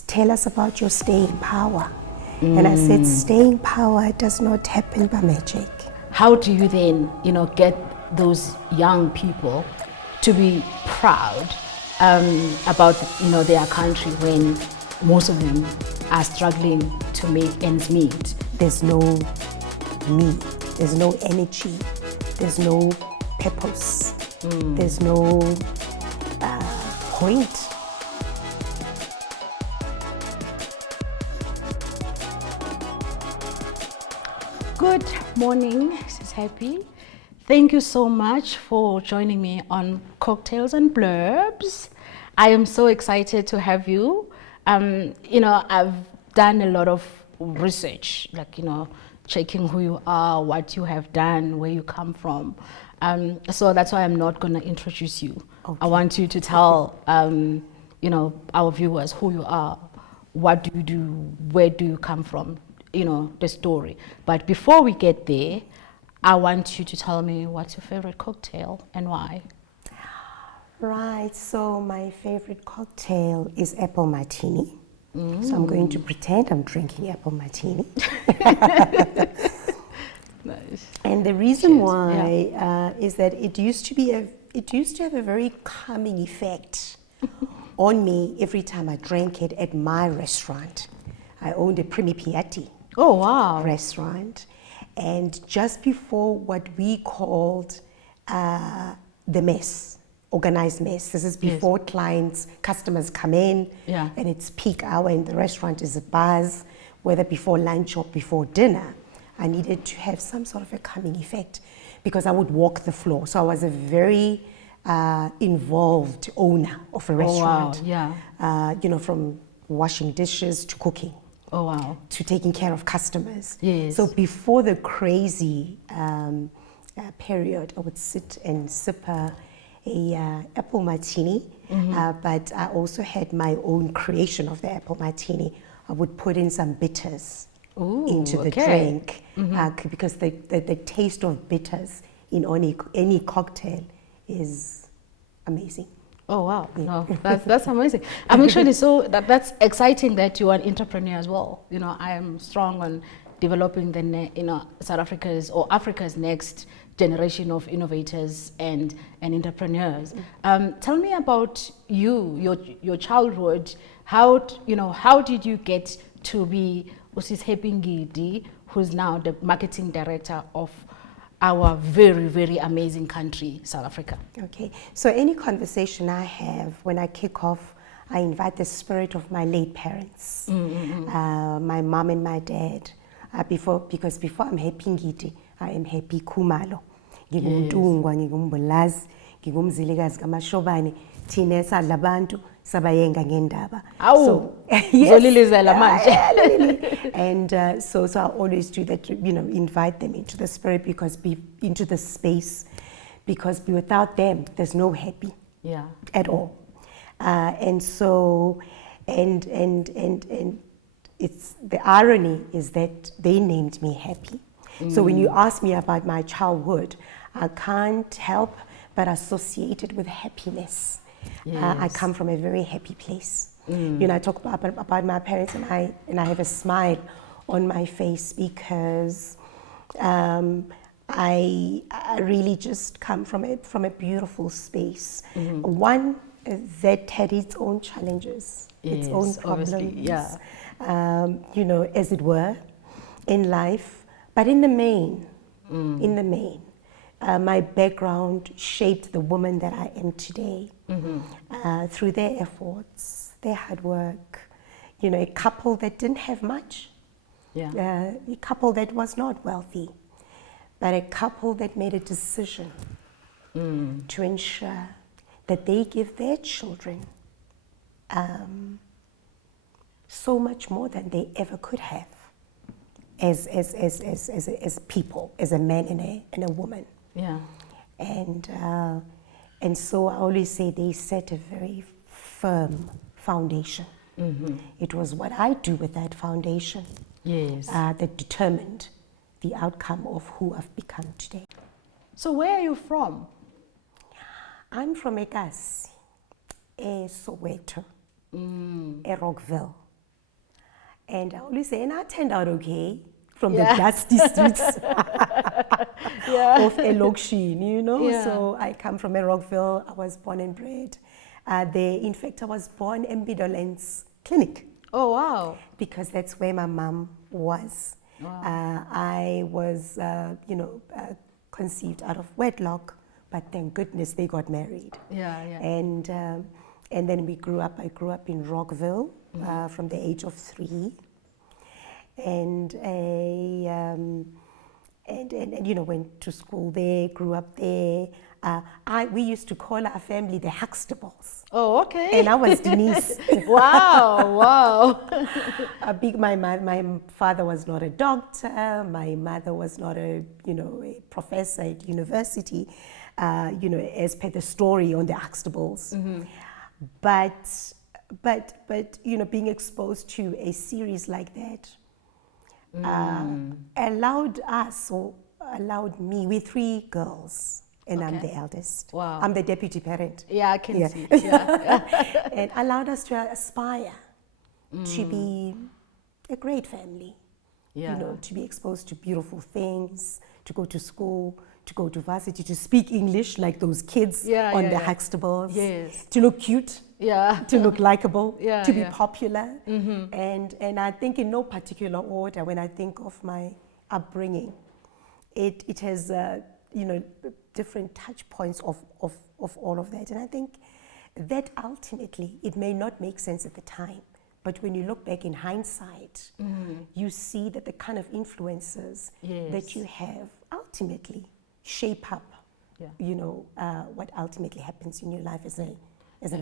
tell us about your staying power. And I said, staying power does not happen by magic. How do you then, get those young people to be proud about, their country when most of them are struggling to make ends meet? There's no me, there's no energy, there's no purpose, there's no point. Good morning, this is Happy. Thank you so much for joining me on Cocktails and Blurbs. I am so excited to have you. I've done a lot of research, checking who you are, what you have done, where you come from. So that's why I'm not going to introduce you. Okay. I want you to tell, our viewers who you are, what do you do, where do you come from, the story. But before we get there, I want you to tell me what's your favorite cocktail and why. Right, so my favorite cocktail is apple martini. So I'm going to pretend I'm drinking apple martini. Nice. And the reason why is that it used to have a very calming effect on me every time I drank it at my restaurant. I owned a Primi Piatti restaurant, and just before what we called the mess, organized mess. This is before customers come in, and it's peak hour and the restaurant is a buzz, whether before lunch or before dinner. I needed to have some sort of a calming effect because I would walk the floor. So I was a very involved owner of a restaurant. From washing dishes to cooking. Oh, wow. To taking care of customers. Yes. So before the crazy period, I would sit and sip a apple martini, but I also had my own creation of the apple martini. I would put in some bitters into the drink because the taste of bitters in any cocktail is amazing. Oh wow! No, that's amazing. I'm actually that's exciting that you are an entrepreneur as well. I am strong on developing South Africa's or Africa's next generation of innovators and entrepreneurs. Tell me about your childhood. How did you get to be S2Ep2 Ngidi, who's now the marketing director of our very, very amazing country, South Africa? Okay, so any conversation I have, when I kick off, I invite the spirit of my late parents, my mom and my dad, because before I'm Happy Ngidi, I am Happy Makhumalo. Ngingumntungwa, ngingummbulazi, ngingumzilikazi kaMashobane, thina esadla abantu sabayenga ngendaba. So and so I always do that, invite them into the spirit into the space, because without them there's no Happy at all. And so and it's the irony is that they named me Happy. So when you ask me about my childhood, I can't help but associate it with happiness. I come from a very happy place. I talk about my parents, and I have a smile on my face because I really just come from a beautiful space. One that had its own challenges, its own problems, as it were, in life. But in the main, my background shaped the woman that I am today through their efforts, their hard work. A couple that didn't have much, a couple that was not wealthy, but a couple that made a decision to ensure that they give their children so much more than they ever could have as people, as a man and a woman. Yeah. And so I always say they set a very firm foundation. It was what I do with that foundation that determined the outcome of who I've become today. So where are you from? I'm from Ekasi, Soweto, Rockville. And I always say, and I turned out okay from the dusty streets of Elokshini, you know. Yeah. So I come from Rockville. I was born and bred there. In fact, I was born in Midlands Clinic. Oh, wow. Because that's where my mom was. Wow. I was, conceived out of wedlock, but thank goodness they got married. Yeah, yeah. And then we grew up. I grew up in Rockville from the age of 3, and went to school there. Grew up there. We used to call our family the Huxtables. Oh, okay. And I was Denise. Wow. My father was not a doctor. My mother was not a professor at university. As per the story on the Huxtables. Mm-hmm. But being exposed to a series like that allowed me. We're 3 girls. And Okay. I'm the eldest. Wow. I'm the deputy parent. Yeah, I can see. Yeah. And allowed us to aspire to be a great family. Yeah. To be exposed to beautiful things, to go to school, to go to varsity, to speak English like those kids on the Huxtables. Yes. To look cute. Yeah. To look likable. Yeah, to be yeah. popular. And I think in no particular order, when I think of my upbringing, it has different touch points of all of that. And I think that ultimately, it may not make sense at the time, but when you look back in hindsight, you see that the kind of influences that you have ultimately shape up, what ultimately happens in your life as an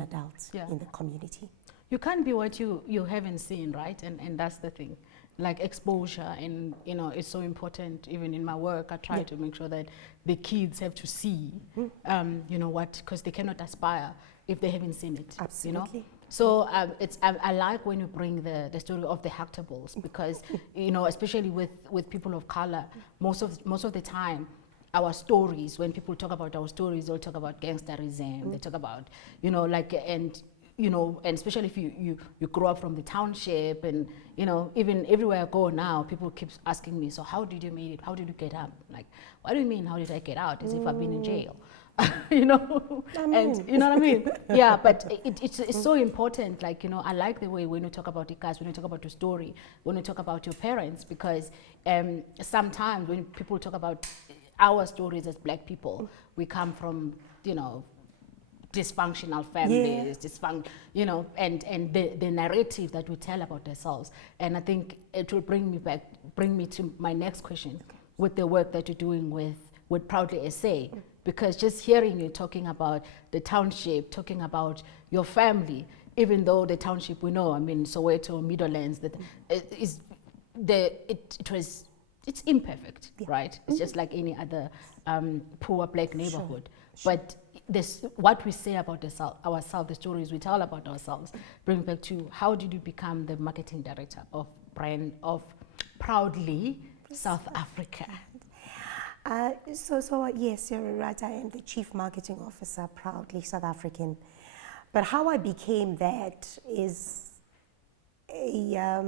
adult in the community. You can't be what you haven't seen, right? And that's the thing. Like exposure, and it's so important. Even in my work, I try to make sure that the kids have to see, because they cannot aspire if they haven't seen it. Absolutely. So I like when you bring the story of the Huxtables, because especially with people of color, most of the time, our stories, when people talk about our stories, they'll talk about gangsterism. They talk about and especially if you grow up from the township, and even everywhere I go now, people keep asking me, so how did you make it? How did you get up? Like, what do you mean, how did I get out? As if I've been in jail. And you know what I mean? Yeah, but it's so important. Like, I like the way when you talk about the cast, when you talk about your story, when you talk about your parents, because sometimes when people talk about our stories as Black people, we come from, dysfunctional families, and the narrative that we tell about ourselves. And I think it will bring me to my next question with the work that you're doing with Proudly SA, because just hearing you talking about the township, talking about your family, even though the township we know, Soweto, Midlands, that it's imperfect, right? It's just like any other poor Black neighborhood. Sure. But what we say about ourselves, the stories we tell about ourselves, bring back to how did you become the marketing director of Proudly South Africa? Yes, you're right. I am the chief marketing officer, Proudly South African. But how I became that is a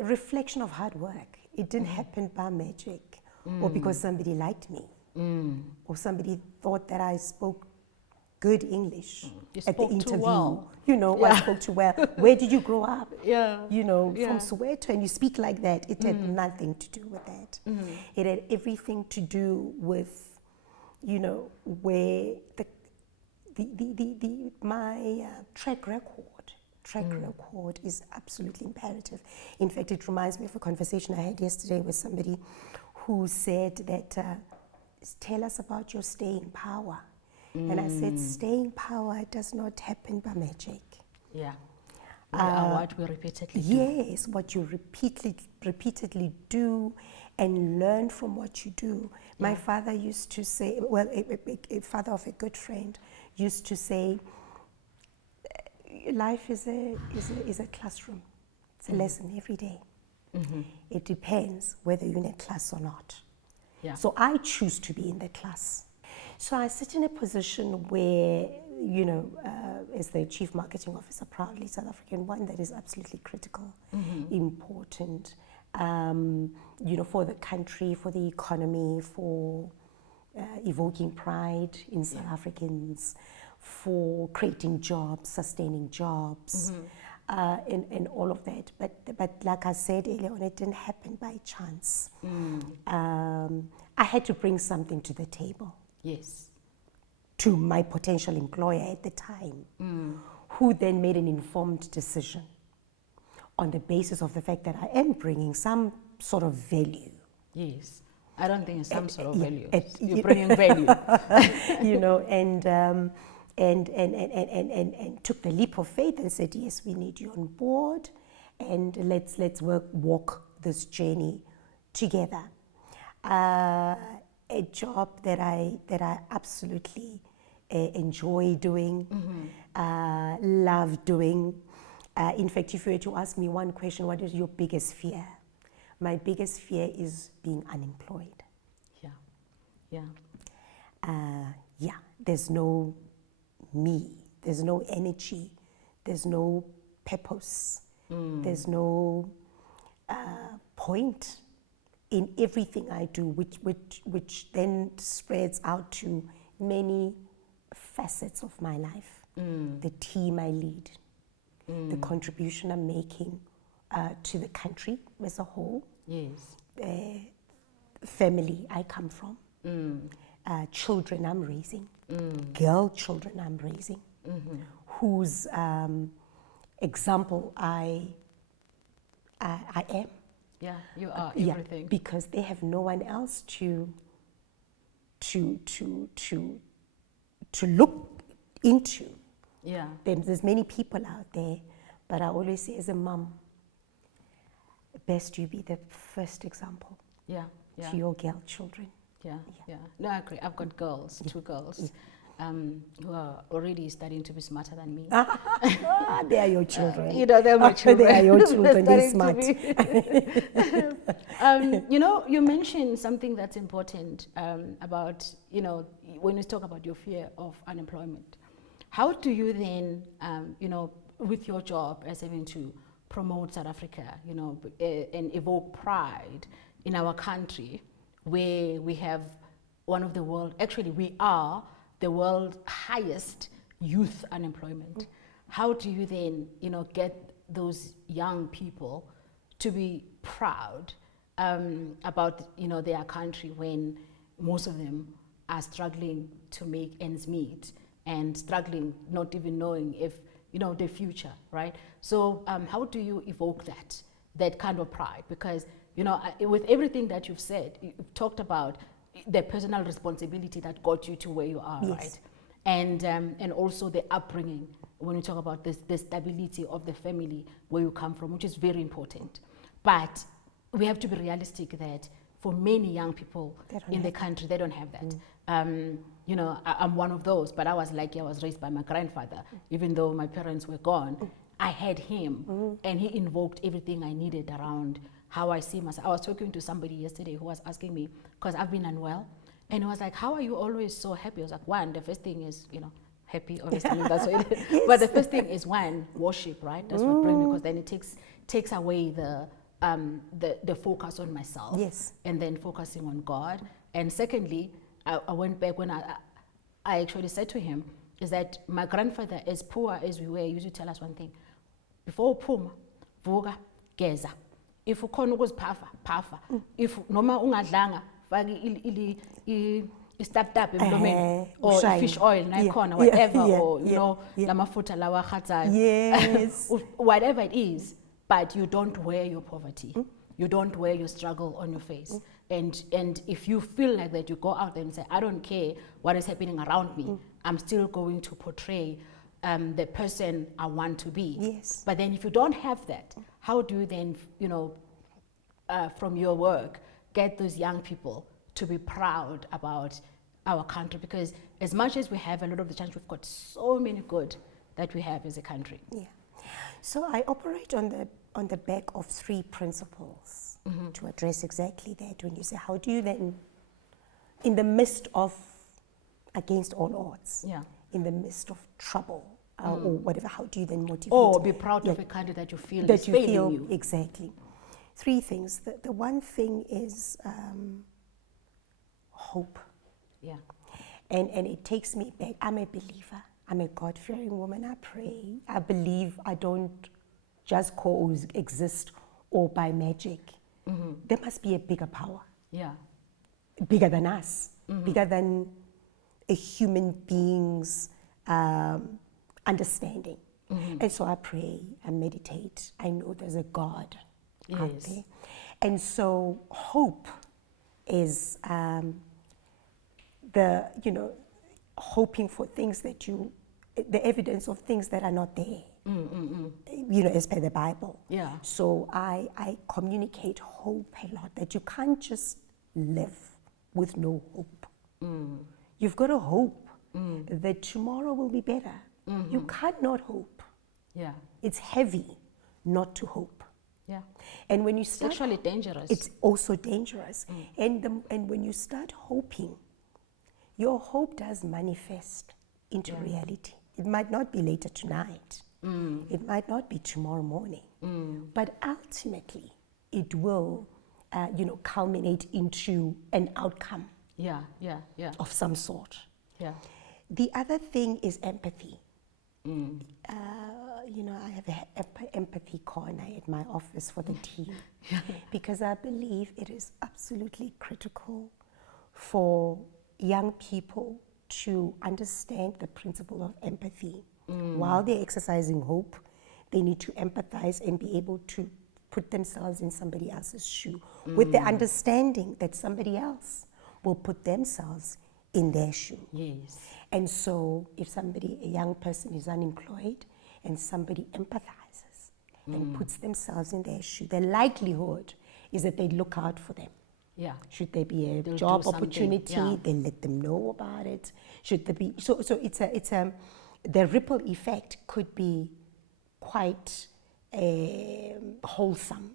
reflection of hard work. It didn't happen by magic or because somebody liked me. Or somebody thought that I spoke good English at the interview. Well. I spoke too well. Where did you grow up? From Soweto, and you speak like that. It had nothing to do with that. It had everything to do with, where my track record is absolutely imperative. In fact, it reminds me of a conversation I had yesterday with somebody who said that, tell us about your staying power. And I said, staying power does not happen by magic. Yeah. What we repeatedly do. Yes, what you repeatedly do and learn from what you do. Yeah. My father used to say, a father of a good friend used to say, life is a classroom. It's a lesson every day. It depends whether you're in a class or not. Yeah. So I choose to be in the class. So I sit in a position where as the Chief Marketing Officer, proudly South African, one that is absolutely critical, important, for the country, for the economy, for evoking pride in South Africans, for creating jobs, sustaining jobs, and all of that. But like I said earlier on, it didn't happen by chance. I had to bring something to the table. Yes. To my potential employer at the time, who then made an informed decision on the basis of the fact that I am bringing some sort of value. Yes. I don't think it's some sort of value. You're bringing value. And took the leap of faith and said, yes, we need you on board, and let's walk this journey together. A job that I absolutely enjoy doing, love doing. In fact, if you were to ask me one question, what is your biggest fear? My biggest fear is being unemployed. Yeah. There's no me. There's no energy. There's no purpose. There's no point in everything I do, which then spreads out to many facets of my life. The team I lead, the contribution I'm making to the country as a whole. Yes. Family I come from, children I'm raising, girl children I'm raising, whose example I am. Yeah, you are everything. Yeah, because they have no one else to look into. Yeah. There's many people out there, but I always say as a mom, best you be the first example to your girl children. Yeah. No, I agree. I've got girls, 2 girls, who are already starting to be smarter than me. They are your children. They're my children. They are your children. They're smart. You mentioned something that's important about, when you talk about your fear of unemployment. How do you then, with your job as having to promote South Africa, and evoke pride in our country, where we have one of the world, actually we are the world's highest youth unemployment. How do you then, get those young people to be proud about, their country when most of them are struggling to make ends meet and struggling, not even knowing if, the future, right? So how do you evoke that kind of pride? Because, with everything that you've said, you've talked about the personal responsibility that got you to where you are, right? And also the upbringing, when you talk about the stability of the family where you come from, which is very important. But we have to be realistic that for many young people in the country, they don't have that. I'm one of those, but I was lucky. I was raised by my grandfather. Even though my parents were gone, I had him, and he invoked everything I needed around how I see myself. I was talking to somebody yesterday who was asking me, because I've been unwell, and he was like, how are you always so happy? I was like, one, the first thing is, happy, obviously, that's what it is. Yes. But the first thing is, one, worship, right? That's what brings me, because then it takes away the focus on myself, and then focusing on God. And secondly, I went back when I actually said to him, is that my grandfather, as poor as we were, used to tell us one thing: before upuma, vuka, geza. If ukhona ukuziphafa, phafa. If noma ungadlanga, faki i-stap emlomeni, or fish oil, nayikhona, whatever, or lamafutha lawa khatsayo. Whatever it is, but you don't wear your poverty. You don't wear your struggle on your face. And if you feel like that, you go out there and say, I don't care what is happening around me. I'm still going to portray the person I want to be. Yes. But then if you don't have that, how do you then, from your work, get those young people to be proud about our country? Because as much as we have a lot of the chance, we've got so many good that we have as a country. Yeah. So I operate on the back of 3 principles to address exactly that. When you say, how do you then, in the midst of against all odds, in the midst of trouble or whatever, how do you then motivate? Or be proud of a country that you feel that is you failing feel you. exactly. Three things. The one thing is hope. Yeah. And it takes me back. I'm a believer. I'm a God-fearing woman. I pray. I believe. I don't just exist or by magic. There must be a bigger power. Yeah. Bigger than us. Bigger than a human being's understanding. And so I pray, I meditate. I know there's a God out there. And so hope is hoping for things that the evidence of things that are not there, as per the Bible. Yeah. So I communicate hope a lot, that you can't just live with no hope. You've got to hope that tomorrow will be better. You can't not hope. Yeah. It's heavy not to hope. Yeah. And when you It's start, actually dangerous. it's also dangerous. And when you start hoping, your hope does manifest into reality. It might not be later tonight. It might not be tomorrow morning. But ultimately, it will, culminate into an outcome Yeah. of some sort. Yeah. The other thing is empathy. I have an empathy corner at my office for the team because I believe it is absolutely critical for young people to understand the principle of empathy. While they're exercising hope, they need to empathize and be able to put themselves in somebody else's shoe with the understanding that somebody else will put themselves in their shoe. Yes. And so if a young person is unemployed and somebody empathizes and puts themselves in their shoe, the likelihood is that they look out for them. Yeah. Should there be a They'll job do something, opportunity, yeah. they let them know about it. Should there be, so it's the ripple effect could be quite wholesome,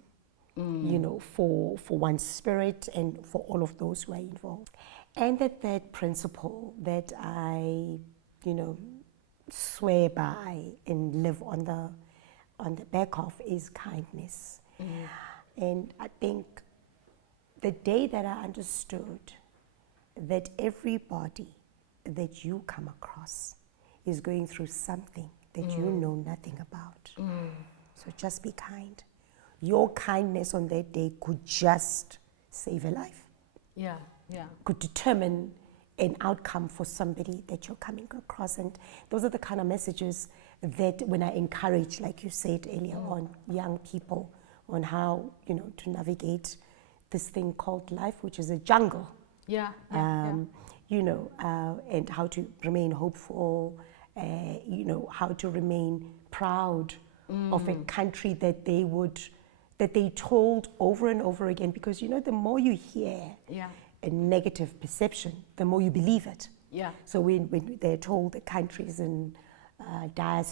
for one's spirit and for all of those who are involved. And the third principle that I, swear by and live on the back of is kindness. And I think the day that I understood that everybody that you come across is going through something that you know nothing about. So just be kind. Your kindness on that day could just save a life. Yeah. Could determine an outcome for somebody that you're coming across. And those are the kind of messages that when I encourage, like you said earlier on, young people on how, to navigate this thing called life, which is a jungle. Yeah. And how to remain hopeful, how to remain proud of a country that they told over and over again, because the more you hear a negative perception, the more you believe it. Yeah. So when they're told the country's in dire,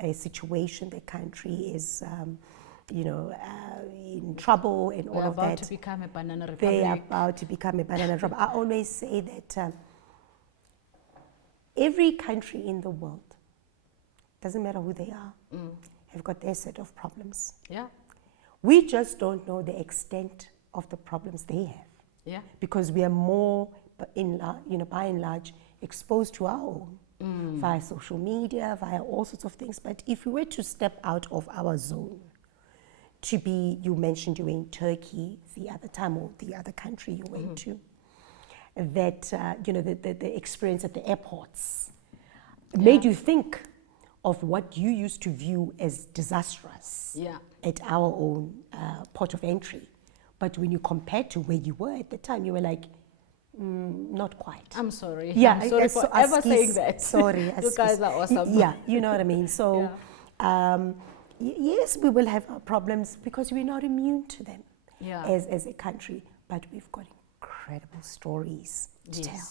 a situation, the country is, in trouble and all of that. We're about to become a banana republic. They are about to become a banana republic. I always say that every country in the world, doesn't matter who they are, have got their set of problems. Yeah. We just don't know the extent of the problems they have. Yeah. Because we are more, by and large, exposed to our own via social media, via all sorts of things. But if we were to step out of our zone, you mentioned you were in Turkey the other time, or the other country you went to, that, the experience at the airports made you think of what you used to view as disastrous at our own port of entry. But when you compare to where you were at the time, you were like, not quite. I'm sorry. Yeah, I'm sorry for ever saying that. Sorry. You guys are awesome. Yeah, you know what I mean. So, yes, we will have our problems because we're not immune to them as a country. But we've got incredible stories to tell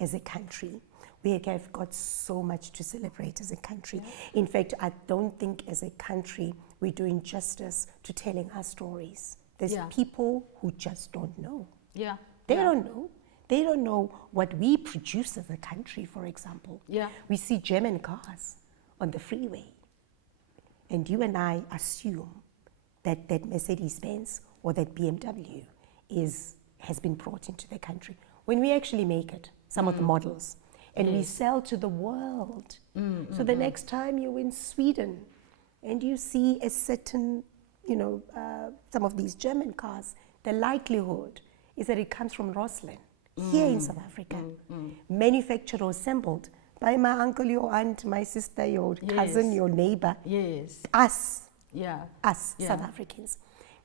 as a country. We have got so much to celebrate as a country. In fact, I don't think as a country we're doing justice to telling our stories. There's people who just don't know. Yeah. They don't know. They don't know what we produce as a country, for example. Yeah. We see German cars on the freeway. And you and I assume that that Mercedes-Benz or that BMW has been brought into the country. When we actually make it, some of the models, and we sell to the world. So the next time you're in Sweden and you see a certain, some of these German cars, the likelihood is that it comes from Rosslyn, here in South Africa, manufactured or assembled by my uncle, your aunt, my sister, your cousin, your neighbor. Yes. Us. Yeah. Us, South Africans.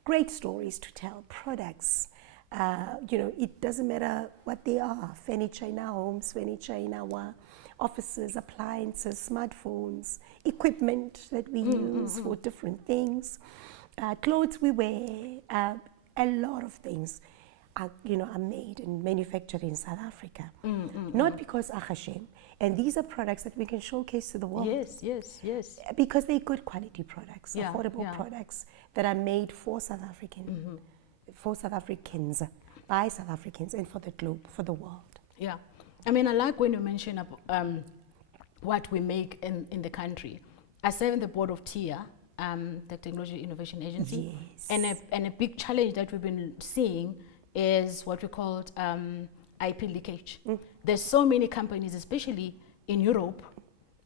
Great stories to tell, products. It doesn't matter what they are. Furniture in our homes, furniture in our offices, appliances, smartphones, equipment that we use for different things, clothes we wear, a lot of things are made and manufactured in South Africa. Not because Hashem. And these are products that we can showcase to the world. Yes. Because they're good quality products, Yeah, affordable products that are made for South African, for South Africans, by South Africans, and for the globe, for the world. Yeah. I mean, I like when you mention what we make in the country. I serve in the board of TIA, the Technology Innovation Agency. Yes. And a big challenge that we've been seeing is what we call IP leakage. There's so many companies, especially in Europe,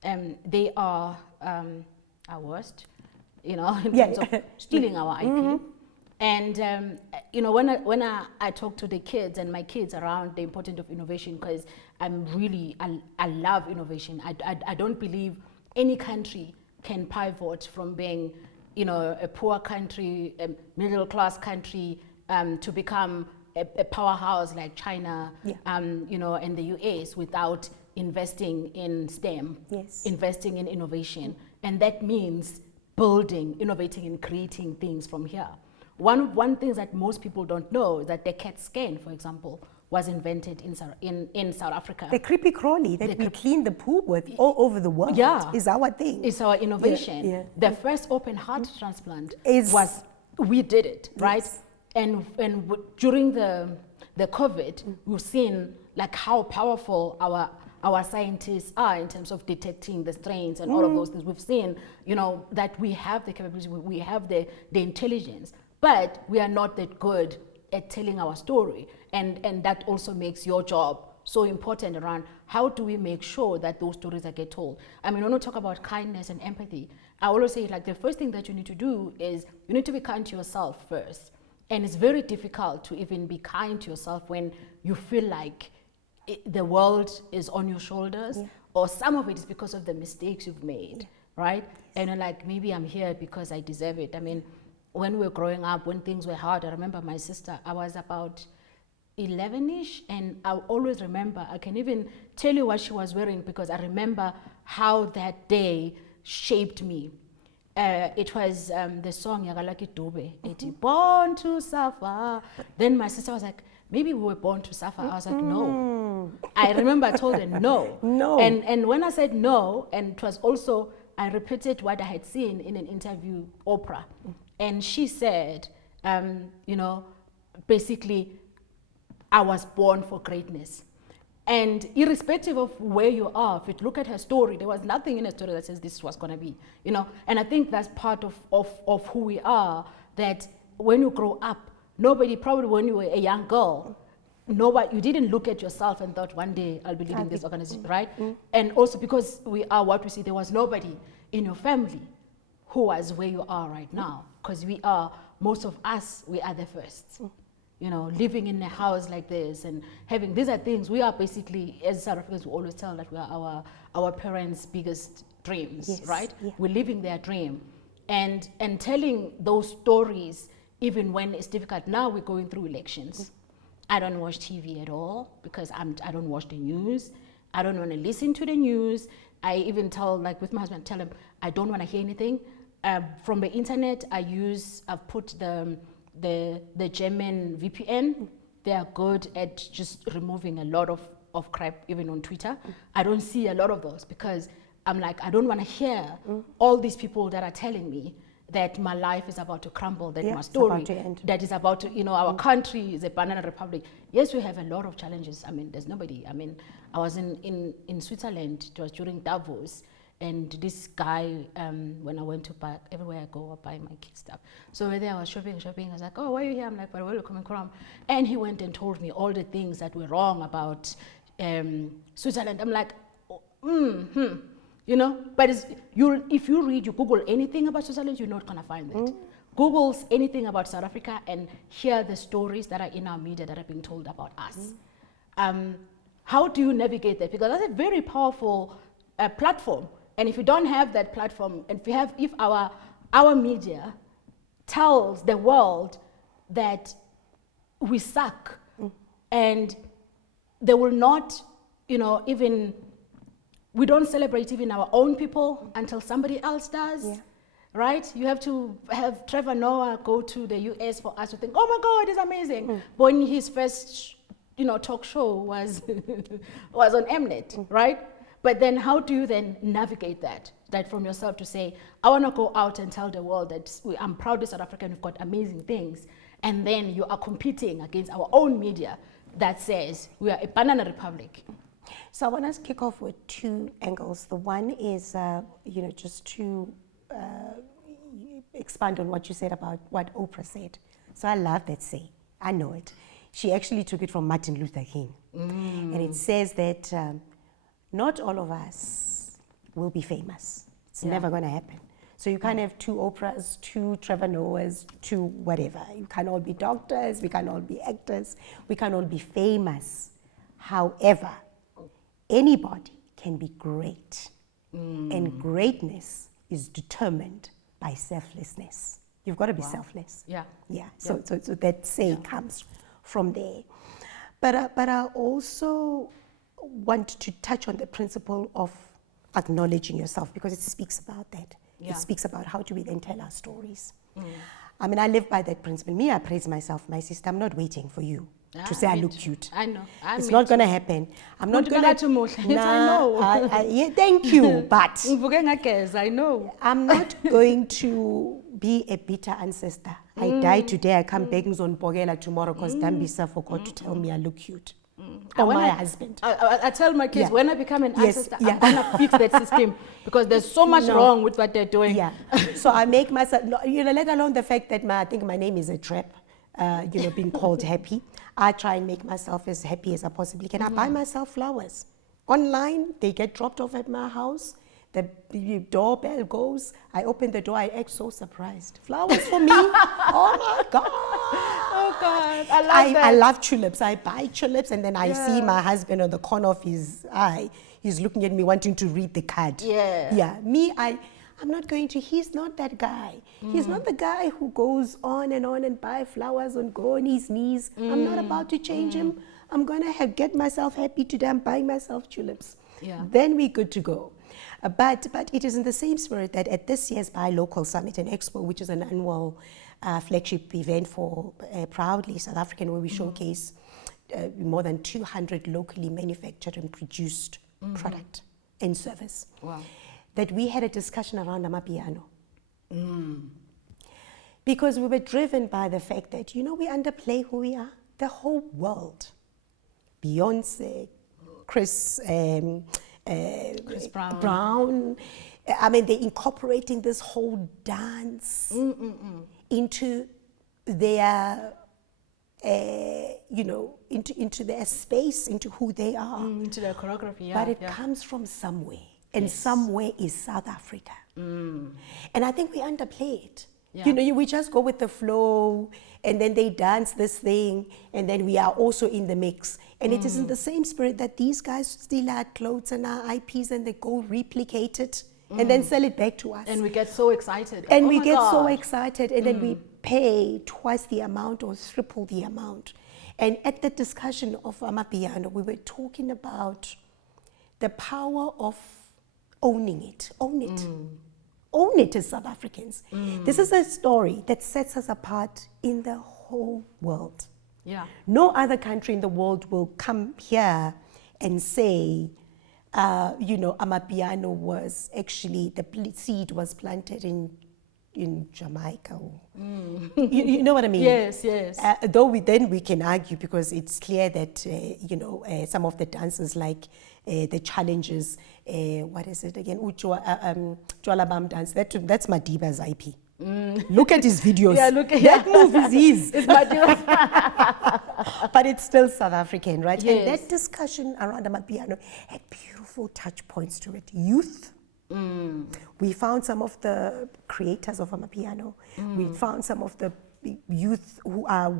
they are our worst, in terms of stealing our IP. And when I talk to the kids and my kids around the importance of innovation, because I love innovation. I don't believe any country can pivot from being, a poor country, a middle class country, to become a powerhouse like China, and the US without investing in STEM, investing in innovation. And that means building, innovating and creating things from here. One thing that most people don't know is that the CAT scan, for example, was invented in South Africa. The creepy crawly that we clean the poo with all over the world is our thing. It's our innovation. The first open heart transplant we did it, right? And during the COVID, we've seen like how powerful our scientists are in terms of detecting the strains and all of those things. We've seen, that we have the capability, we have the intelligence, but we are not that good at telling our story. And that also makes your job so important around how do we make sure that those stories are get told. I mean, when we talk about kindness and empathy, I always say like the first thing that you need to do is you need to be kind to yourself first. And it's very difficult to even be kind to yourself when you feel like the world is on your shoulders, or some of it is because of the mistakes you've made, right? And you're like, maybe I'm here because I deserve it. I mean, when we were growing up, when things were hard, I remember my sister, I was about 11-ish, and I always remember, I can even tell you what she was wearing because I remember how that day shaped me. It was the song Yagalaki Dube, Born to Suffer. Then my sister was like, maybe we were born to suffer. I was like, no. I remember I told her no. No. And when I said no, and it was also, I repeated what I had seen in an interview, Oprah. And she said, basically, I was born for greatness. And irrespective of where you are, if you look at her story, there was nothing in her story that says this was going to be, And I think that's part of who we are, that when you grow up, nobody, probably when you were a young girl, you didn't look at yourself and thought, one day I'll be leading this organization, right? And also because we are what we see, there was nobody in your family who was where you are right now. Because most of us, we are the first. Living in a house like this and these are things, we are basically, as South Africans, we always tell that we are our parents' biggest dreams, right? Yeah. We're living their dream. And telling those stories, even when it's difficult. Now we're going through elections. I don't watch TV at all because I don't watch the news. I don't want to listen to the news. I even tell, like with my husband, tell him I don't want to hear anything. From the internet, I've put the German VPN. They are good at just removing a lot of crap, even on Twitter. I don't see a lot of those because I'm like, I don't want to hear all these people that are telling me that my life is about to crumble, that my it's story, about to end. that is about to, our country is a banana republic. Yes, we have a lot of challenges. I mean, there's nobody. I mean, I was in Switzerland, it was during Davos, and this guy, when I went to buy, everywhere I go, I buy my kids stuff. So there I was shopping. I was like, oh, why are you here? I'm like, where are you coming from? And he went and told me all the things that were wrong about Switzerland. I'm like, but if you Google anything about Switzerland, you're not going to find it. Google's anything about South Africa and hear the stories that are in our media that are being told about us. How do you navigate that? Because that's a very powerful platform. And if you don't have that platform, and if our media tells the world that we suck, and they will not, even, we don't celebrate even our own people until somebody else does. Yeah. Right? You have to have Trevor Noah go to the US for us to think, oh my God, it's amazing. When his first, talk show was was on Mnet, right? But then how do you then navigate that from yourself to say, I want to go out and tell the world that I'm proudly South African, we've got amazing things. And then you are competing against our own media that says we are a banana republic. So I want to kick off with two angles. The one is, just to expand on what you said about what Oprah said. So I love that saying. I know it. She actually took it from Martin Luther King. And it says that not all of us will be famous. It's never going to happen. So you can't have two Oprahs, two Trevor Noahs, two whatever. You can't all be doctors, we can't all be actors, we can't all be famous. However, anybody can be great. And greatness is determined by selflessness. You've got to be selfless. Yeah. So that say comes from there. But I also want to touch on the principle of acknowledging yourself, because it speaks about that. It speaks about how do we then tell our stories. I mean, I live by that principle. Me, I praise myself, my sister. I'm not waiting for you to say I look cute. I know. It's not going to happen. I'm not going to. I know. Yeah, thank you, but I know. I'm not going to be a bitter ancestor. I die today, I come back on Bogela tomorrow because Dambisa forgot to tell me I look cute. Or my husband. I tell my kids, when I become an ancestor, I'm going to fix that system, because there's so much wrong with what they're doing. So I make myself, let alone the fact that I think my name is a trap, being called happy. I try and make myself as happy as I possibly can. I buy myself flowers. Online, they get dropped off at my house. The doorbell goes. I open the door. I act so surprised. Flowers for me? Oh my God. Oh God. I love that. I love tulips. I buy tulips, and then I see my husband on the corner of his eye. He's looking at me wanting to read the card. Me, I'm not going to. He's not that guy. He's not the guy who goes on and buy flowers and go on his knees. I'm not about to change him. I'm going to get myself happy today. I'm buying myself tulips. Then we're good to go. But it is in the same spirit that at this year's Buy Local Summit and Expo, which is an annual flagship event for Proudly South African, where we showcase more than 200 locally manufactured and produced product and service. Wow. That we had a discussion around Amapiano. Because we were driven by the fact that, we underplay who we are. The whole world. Beyonce, Chris Brown. I mean, they're incorporating this whole dance into their, into their space, into who they are. Into their choreography, But it comes from somewhere. And somewhere is South Africa. And I think we underplay it. We just go with the flow, and then they dance this thing, and then we are also in the mix. And it is in the same spirit that these guys steal our clothes and our IPs, and they go replicate it, and then sell it back to us. And we get so excited. And we get so excited, and then we pay twice the amount or triple the amount. And at the discussion of Amapiano, we were talking about the power of owning it. Own it. Own it as South Africans. This is a story that sets us apart in the whole world. No other country in the world will come here and say, Amapiano was actually, the seed was planted in in Jamaica. Or, you know what I mean? Yes, yes. Though we can argue, because it's clear that, some of the dances, like the challenges, what is it again? Jwala Bam dance, that's Madiba's IP. Look at his videos. Yeah, that move is his. It's Madiba's. But it's still South African, right? Yes. And that discussion around Amapiano had beautiful touch points to it. Youth. We found some of the creators of Amapiano. We found some of the youth who are,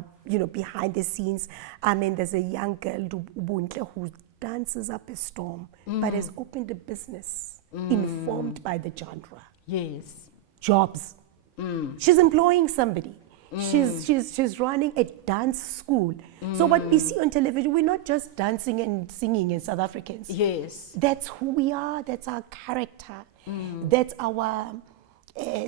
behind the scenes. I mean, there's a young girl, Ubuntle, who dances up a storm, but has opened a business informed by the genre. Yes. Jobs. She's employing somebody. She's running a dance school. So what we see on television, we're not just dancing and singing as South Africans. Yes. That's who we are. That's our character. That's our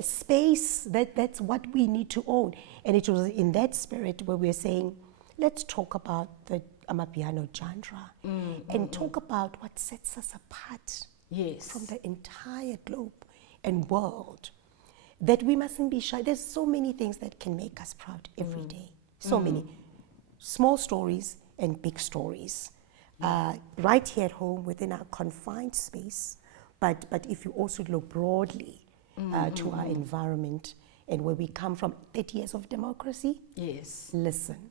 space. That's what we need to own. And it was in that spirit where we're saying, let's talk about the Amapiano genre and talk about what sets us apart from the entire globe and world. That we mustn't be shy. There's so many things that can make us proud every day. So many. Small stories and big stories. Right here at home within our confined space. But if you also look broadly to our environment and where we come from, 30 years of democracy. Yes. Listen.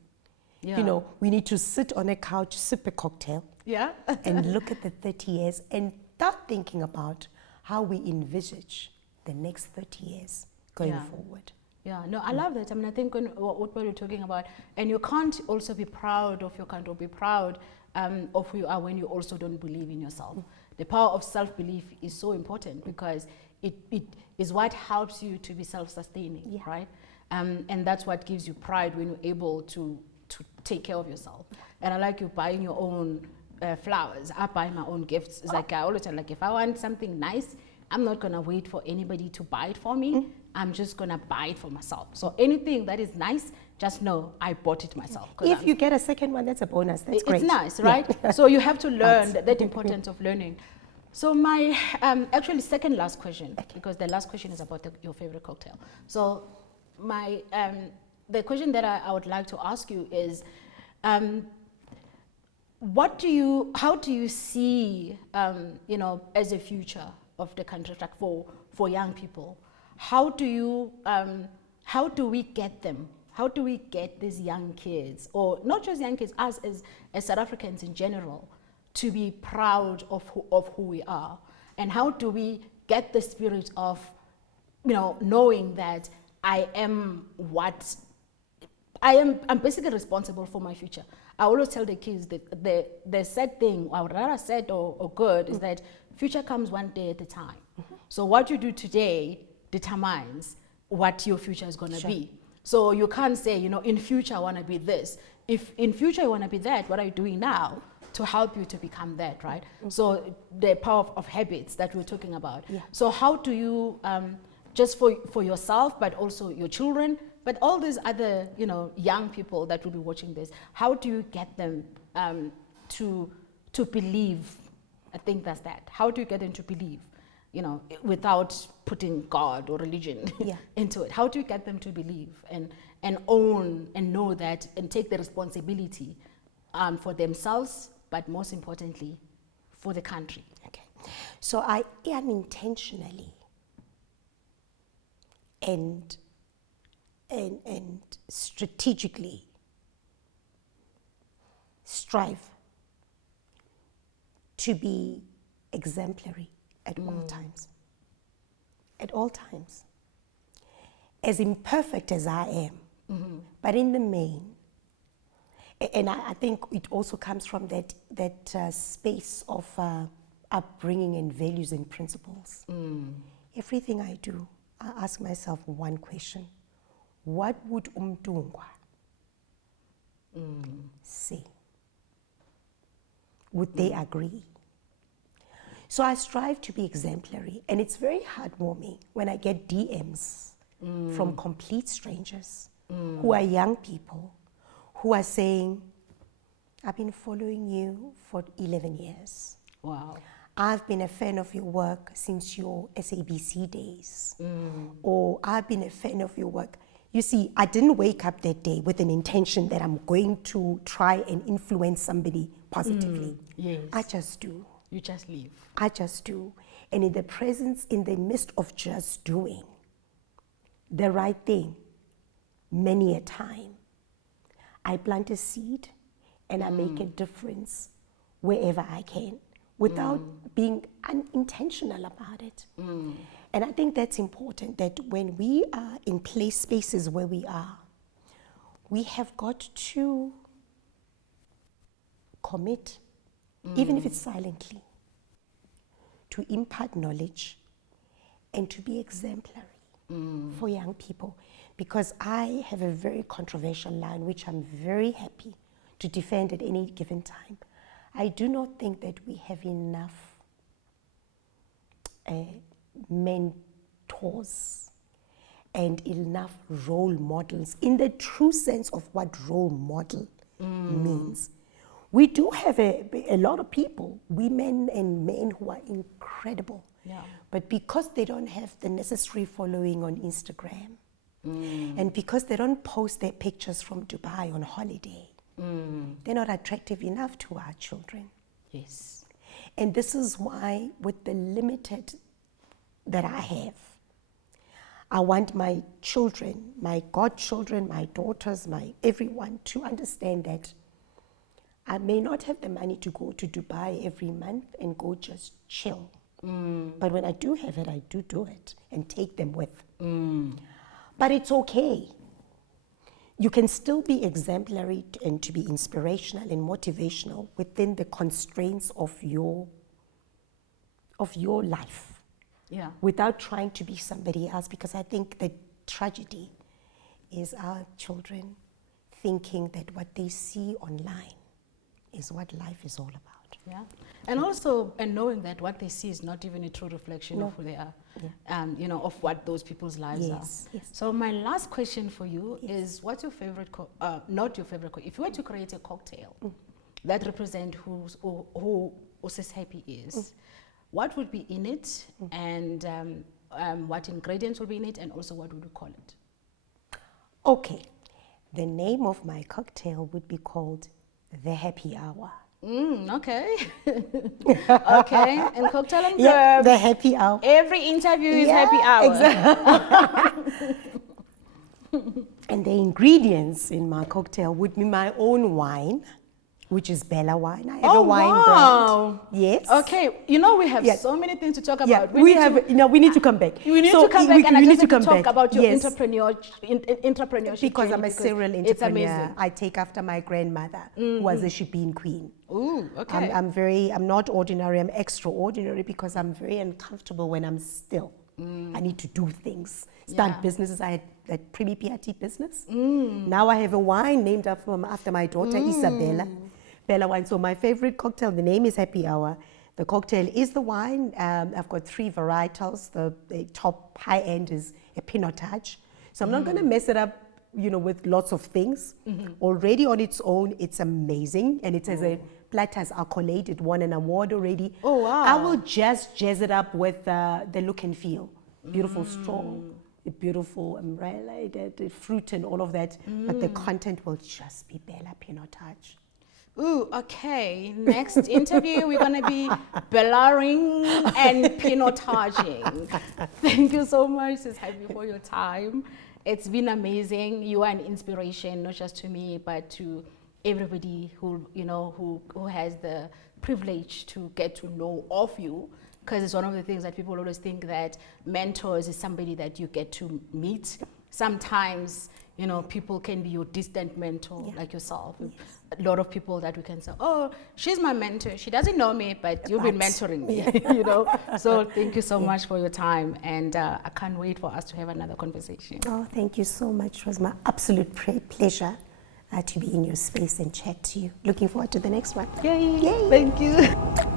Yeah. We need to sit on a couch, sip a cocktail. Yeah. And look at the 30 years and start thinking about how we envisage the next 30 years going forward. Yeah, no, I love that. I mean, I think what we're talking about, and you can't also be proud of your country or be proud of who you are when you also don't believe in yourself. The power of self-belief is so important because it is what helps you to be self-sustaining, right? And that's what gives you pride when you're able to take care of yourself. And I like you buying your own flowers. I buy my own gifts. It's like I always tell, like, if I want something nice, I'm not gonna wait for anybody to buy it for me. I'm just gonna buy it for myself. So anything that is nice, just know I bought it myself. If you get a second one, that's a bonus. That's great. It's nice, right? So you have to learn that importance of learning. So my actually second last question, because the last question is about your favorite cocktail. So my the question that I would like to ask you is, how do you see as a future of the country, like for young people? How do we get them? How do we get these young kids, or not just young kids, us as South Africans in general, to be proud of who we are? And how do we get the spirit of, knowing that I'm basically responsible for my future. I always tell the kids that the sad thing, or rather sad or good, is that future comes one day at a time. So what you do today determines what your future is going to be. So you can't say, in future I want to be this. If in future you want to be that, what are you doing now to help you to become that, right? So the power of habits that we're talking about. So how do you, just for yourself, but also your children, but all these other, young people that will be watching this, how do you get them to believe? I think that's that. How do you get them to believe, without putting God or religion into it? How do you get them to believe and own and know that and take the responsibility for themselves, but most importantly, for the country? Okay. So I unintentionally and strategically strive to be exemplary at all times. At all times. As imperfect as I am, but in the main. And I think it also comes from that space of upbringing and values and principles. Everything I do, I ask myself one question. What would umtungwa say? Would they agree? So I strive to be exemplary, and it's very heartwarming when I get DMs from complete strangers who are young people who are saying, I've been following you for 11 years. Wow. I've been a fan of your work since your SABC days. Or I've been a fan of your work. You see, I didn't wake up that day with an intention that I'm going to try and influence somebody positively. Yes. I just do. You just leave. I just do. And in the midst of just doing the right thing, many a time, I plant a seed and I make a difference wherever I can without being unintentional about it. And I think that's important, that when we are in spaces where we are, we have got to commit, even if it's silently, to impart knowledge and to be exemplary for young people. Because I have a very controversial line, which I'm very happy to defend at any given time. I do not think that we have enough mentors and enough role models in the true sense of what role model means. We do have a lot of people, women and men, who are incredible. Yeah. But because they don't have the necessary following on Instagram, and because they don't post their pictures from Dubai on holiday, they're not attractive enough to our children. Yes. And this is why, with the limited that I have, I want my children, my godchildren, my daughters, my everyone to understand that I may not have the money to go to Dubai every month and go just chill. But when I do have it, I do it and take them with. But it's okay. You can still be exemplary and to be inspirational and motivational within the constraints of your life. Yeah. Without trying to be somebody else, because I think the tragedy is our children thinking that what they see online is what life is all about. Yeah. And also, and knowing that what they see is not even a true reflection of who they are, you know, of what those people's lives are. Yes. So my last question for you is, what's your favorite, not your favorite, if you were to create a cocktail that represent who S2Ep2 is, what would be in it, and what ingredients will be in it, and also what would you call it? Okay. The name of my cocktail would be called the Happy Hour. Okay. Okay. And cocktail and Yeah, verb. the Happy Hour. Every interview is happy hour. Exactly. And the ingredients in my cocktail would be my own wine, which is Bella wine. I have a wine brand. Yes. Okay. You know, we have so many things to talk Yeah, about. we need to come back. We need to come back, and I just need to talk about your Yes. entrepreneurship. Because journey, I'm a serial it's entrepreneur. amazing. I take after my grandmother, who was a shipping queen. Ooh, okay. I'm not ordinary, I'm extraordinary, because I'm very uncomfortable when I'm still. I need to do things. Start businesses. I had that Primi PRT business. Now I have a wine named after my daughter, Isabella. Bella wine. So my favorite cocktail, the name is Happy Hour. The cocktail is the wine. I've got 3 varietals. The top high end is a pinotage. So I'm not going to mess it up, you know, with lots of things. Already on its own, it's amazing. And it has a Platters accolade. It won an award already. Oh, wow. I will just jazz it up with the look and feel. Beautiful straw, a beautiful umbrella, the fruit and all of that. But the content will just be Bella Pinotage. Ooh, okay. Next interview, we're going to be bellaring and pinotaging. Thank you so much, S2Ep2, for your time. It's been amazing. You are an inspiration, not just to me, but to everybody who, you know, who has the privilege to get to know of you. Because it's one of the things that people always think, that mentors is somebody that you get to meet. Sometimes, you know, people can be your distant mentor, like yourself. Yes. A lot of people that we can say, oh, she's my mentor. She doesn't know me, but you've been mentoring me, you know. So thank you so much for your time. And I can't wait for us to have another conversation. Oh, thank you so much. It was my absolute pleasure to be in your space and chat to you. Looking forward to the next one. Yay. Yay. Thank you.